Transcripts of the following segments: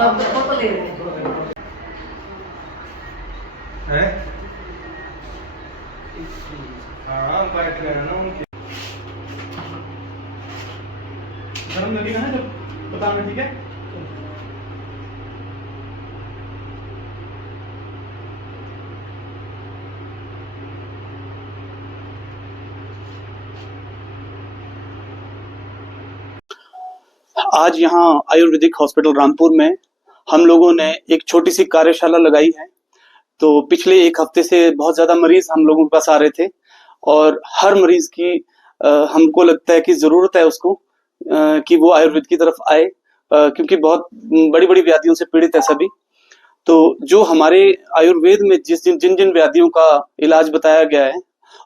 सब फोटो ले रहे हैं। हाँ बैठ रहे हैं ना उनके गरम लगेगा ना जब बताना, ठीक है। आज यहाँ आयुर्वेदिक हॉस्पिटल रामपुर में हम लोगों ने एक छोटी सी कार्यशाला लगाई है। तो पिछले एक हफ्ते से बहुत ज्यादा मरीज हम लोगों के पास आ रहे थे और हर मरीज की हमको लगता है कि जरूरत है उसको कि वो आयुर्वेद की तरफ आए, क्योंकि बहुत बड़ी बड़ी व्याधियों से पीड़ित है सभी। तो जो हमारे आयुर्वेद में जिन जिन व्याधियों का इलाज बताया गया है,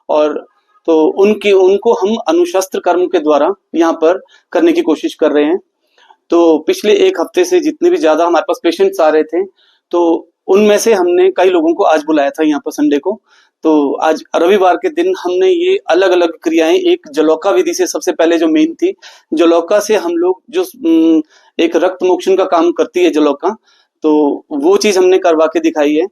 और तो उनको हम अनुशस्त्र कर्म के द्वारा यहाँ पर करने की कोशिश कर रहे हैं। तो पिछले एक हफ्ते से जितने भी ज्यादा हमारे पास पेशेंट्स आ रहे थे, तो उनमें से हमने कई लोगों को आज बुलाया था यहाँ पर संडे को। तो आज रविवार के दिन हमने ये अलग अलग क्रियाएं, एक जलौका विधि से सबसे पहले जो मेन थी, जलौका से हम लोग जो एक रक्त मोक्षण का काम करती है जलौका, तो वो चीज हमने करवा के दिखाई है।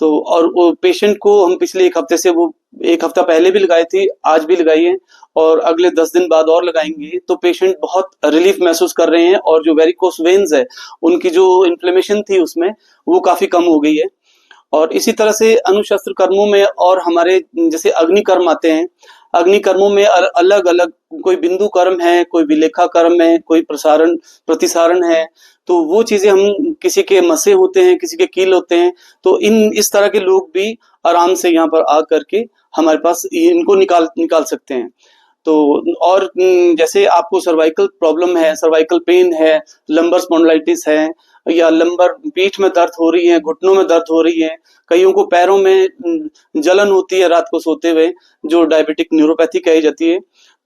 तो और वो पेशेंट को हम पिछले एक हफ्ते से, वो एक हफ्ता पहले भी लगाई थी, आज भी लगाई है और अगले 10 दिन बाद और लगाएंगे। तो पेशेंट बहुत रिलीफ महसूस कर रहे हैं और जो वेरिकोस वेन्स है उनकी जो इन्फ्लेमेशन थी उसमें वो काफी कम हो गई है। और इसी तरह से अनुशस्त्र कर्मों में और हमारे जैसे अग्नि कर्म आते हैं, अग्नि कर्मों में अलग अलग कोई बिंदु कर्म है, कोई विलेखा कर्म है, कोई प्रसारण प्रतिसारण है। तो वो चीजें हम, किसी के मसे होते हैं, किसी के कील होते हैं, तो इस तरह के लोग भी आराम से यहाँ पर आ करके हमारे पास इनको निकाल सकते हैं। तो और जैसे आपको सर्वाइकल प्रॉब्लम है, सर्वाइकल पेन है, लंबर स्पॉन्डिलाइटिस है, या लंबर पीठ में दर्द हो रही है, घुटनों में दर्द हो रही है, कईयों को पैरों में जलन होती है रात को सोते हुए, जो डायबिटिक न्यूरोपैथी कही जाती है।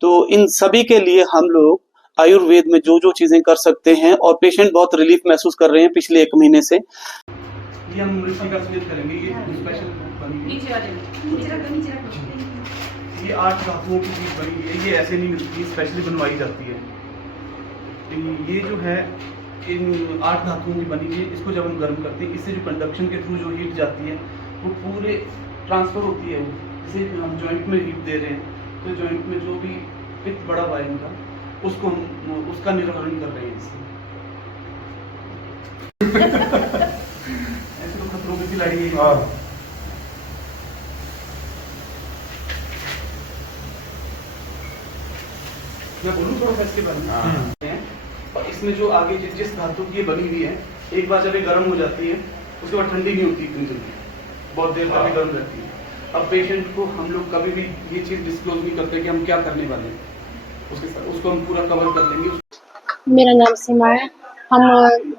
तो इन सभी के लिए हम लोग आयुर्वेद में जो जो चीजें कर सकते हैं, और पेशेंट बहुत रिलीफ महसूस कर रहे हैं पिछले 1 महीने से। ये हम ऋषि का स्लिप करेंगे, ये स्पेशल नीचे आ जाएंगे। ये 8 धातुओं की चीज बनी है, ये ऐसे नहीं मिलती, स्पेशली बनवाई जाती है। ये जो है इन 8 धातुओं की बनी है। इसको जब हम गर्म करते हैं, इससे जो कंडक्शन के थ्रू जो हीट जाती है वो पूरे ट्रांसफर होती है। जैसे हम जॉइंट में हीट दे रहे हैं, तो जॉइंट में जो भी पित्त बड़ा हुआ है इनका, उसको हम उसका निराकरण कर रहे हैं इससे। ऐसे तो खतरों की खिलाड़ी है। मैं बोलूँ थोड़ा सा इसके बारे में। और इसमें जो आगे जिस धातु की बनी हुई है, एक बार जब ये गर्म हो जाती है उसके बाद ठंडी नहीं होती इतनी जल्दी, बहुत देर तक गर्म रहती है। अब पेशेंट को हम लोग कभी भी ये चीज डिस्क्लोज नहीं करते कि हम क्या करने वाले हैं, उसके साथ उसको हम पूरा कवर कर देंगे। मेरा नाम सीमा है। हम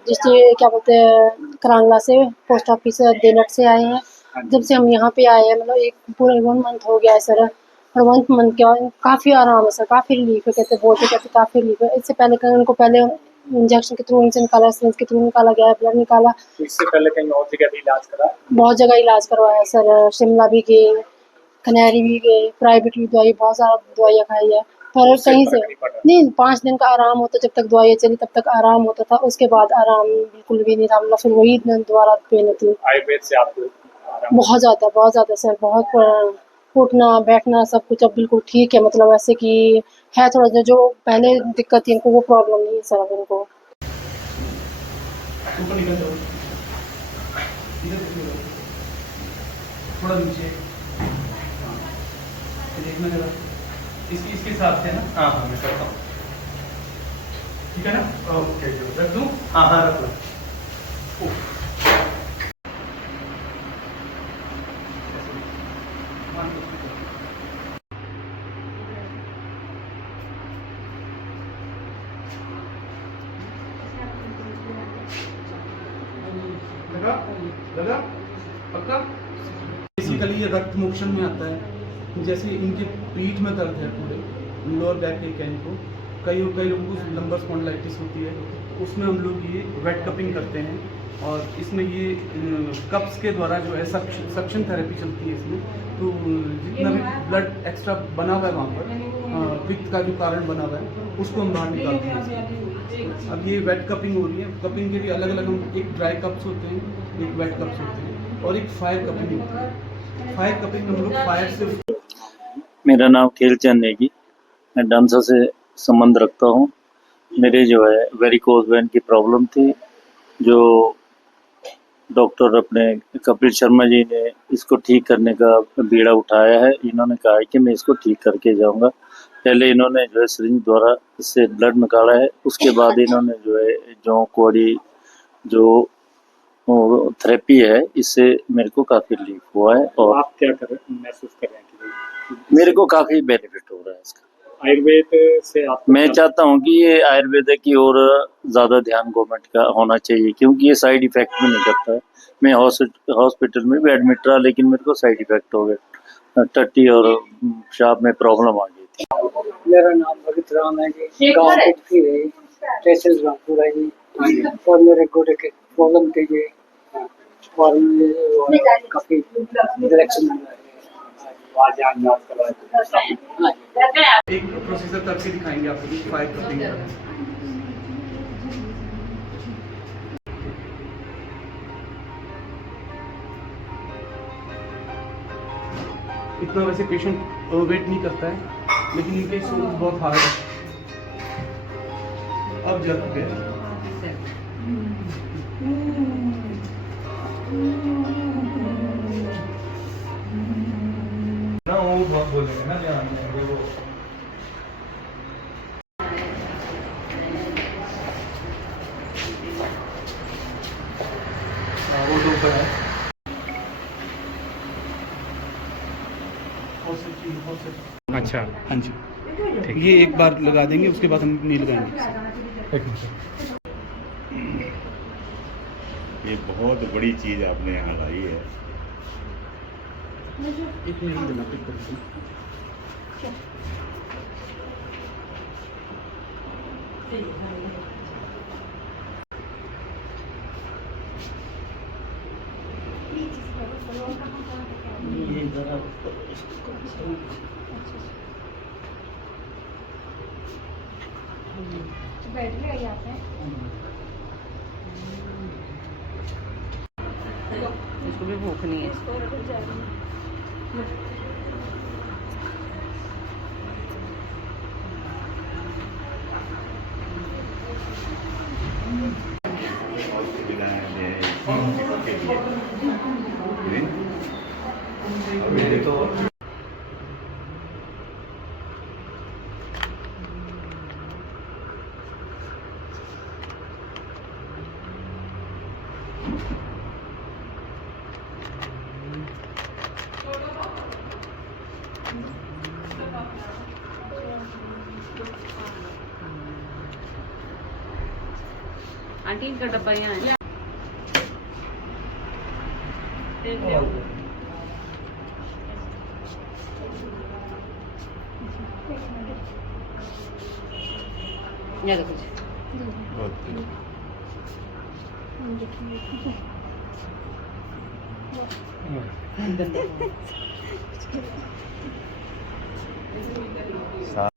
डिस्ट्रिक्ट क्या बोलते हैं करांगला से, पोस्ट ऑफिस देलट से आए हैं। जब से हम यहाँ पे आए हैं, मतलब एक पूरे 1 मंथ हो गया है सर। और 1 मंथ के बाद काफ़ी आराम है सर, काफ़ी रिलीफ है। कहते काफ़ी रिलीफ है। इससे पहले उनको इंजेक्शन के थ्रू इनसे निकाला, सिरिंज के थ्रू निकाला गया, ब्लड निकाला। इससे पहले कहीं और जगह भी इलाज करा? बहुत जगह इलाज करवाया सर, शिमला भी गए, कनेरी भी गए, प्राइवेट भी दवाई, बहुत सारा दवाइयाँ खाई है, पर कहीं से नहीं। 5 दिन का आराम होता, जब तक दवाइयाँ चली तब तक आराम होता था, उसके बाद आराम बिल्कुल भी नहीं था। मतलब फिर वही दोबारा पेन होती है। आयुर्वेद से आपको बहुत ज़्यादा सर, बहुत उठना बैठना सब कुछ अब बिल्कुल ठीक है। मतलब ऐसे कि है थोड़ा जो पहले दिक्कत थी इनको, वो प्रॉब्लम नहीं है सर अब इनको। थोड़ा नीचे देखना जरा, इसके हिसाब से ना। हाँ मैं करता हूँ, ठीक है ना। ओके, रख दूँ? हाँ रख लो। लगा पक्का। बेसिकली ये रक्त मोक्षण में आता है। जैसे इनके पीठ में दर्द है, पूरे लोअर बैक एक है इनको, कई लोगों को लंबर स्पॉन्डिलाइटिस होती है, उसमें हम लोग ये वेट कपिंग करते हैं। और इसमें ये कप्स के द्वारा जो है सक्शन थेरेपी चलती है इसमें। तो जितना भी ब्लड एक्स्ट्रा बना हुआ है वहाँ पर, पित्त का जो कारण बना हुआ है उसको हम बाहर निकालते हैं। अब ये वेट कपिंग हो रही है। कपिंग के भी अलग अलग हम एक ड्राई कप्स होते हैं, एक वेट कप्स होते हैं और एक फायर कपिंग होती है। फायर कपिंग हम लोग फायर से। मेरा नाम खेलचंद नेगी, मैं डांसा से संबंध रखता हूँ। मेरे जो है वेरिकोज वेन की प्रॉब्लम थी, जो डॉक्टर अपने कपिल शर्मा जी ने इसको ठीक करने का बीड़ा उठाया है। इन्होंने कहा है कि मैं इसको ठीक करके जाऊंगा। पहले इन्होंने जो है सिरिंज द्वारा इससे ब्लड निकाला है, उसके बाद इन्होंने जो है जो कोड़ी जो थेरेपी है, इससे मेरे को काफ़ी रिलीफ हुआ है तो और आप क्या कर महसूस कर रहे हैं कि मेरे को काफ़ी बेनिफिट हो रहा है इसका। आयुर्वेद से आप मैं चाहता हूँ कि ये आयुर्वेद की ओर ज़्यादा ध्यान गवर्नमेंट का होना चाहिए, क्योंकि ये साइड इफ़ेक्ट भी नहीं करता है। मैं हॉस्पिटल में भी एडमिट रहा, लेकिन मेरे को साइड इफ़ेक्ट हो गए, टट्टी और पेशाब में प्रॉब्लम आ गई थी। मेरा नाम भगत राम है जी, गाँव कुटकी है, तहसील रामपुर है जी। और मेरे गोडे के प्रॉब्लम थी जी, और मुझे काफ़ी रिलैक्शन मिल रहा है। एक प्रोसीजर करके दिखाएंगे आपको फायर कपिंग का। इतना वैसे पेशेंट वेट नहीं करता है, लेकिन इनके सूट बहुत हार्ड है। अब जग गया ना, वो बहुत बोलेंगे ना ध्यान में वो। वो तो ऊपर है। अच्छा, हाँ जी, ये एक बार लगा देंगे, उसके बाद हम नहीं लगाएंगे। ये बहुत बड़ी चीज़ आपने यहाँ लाई है। एक नहीं देना, पिक कर दो। बैटरी आई यहाँ पे। इसको भी भूख नहीं है। मेरे तो आंटी इनका डब्बा यहाँ है। ये देखो जी। बहुत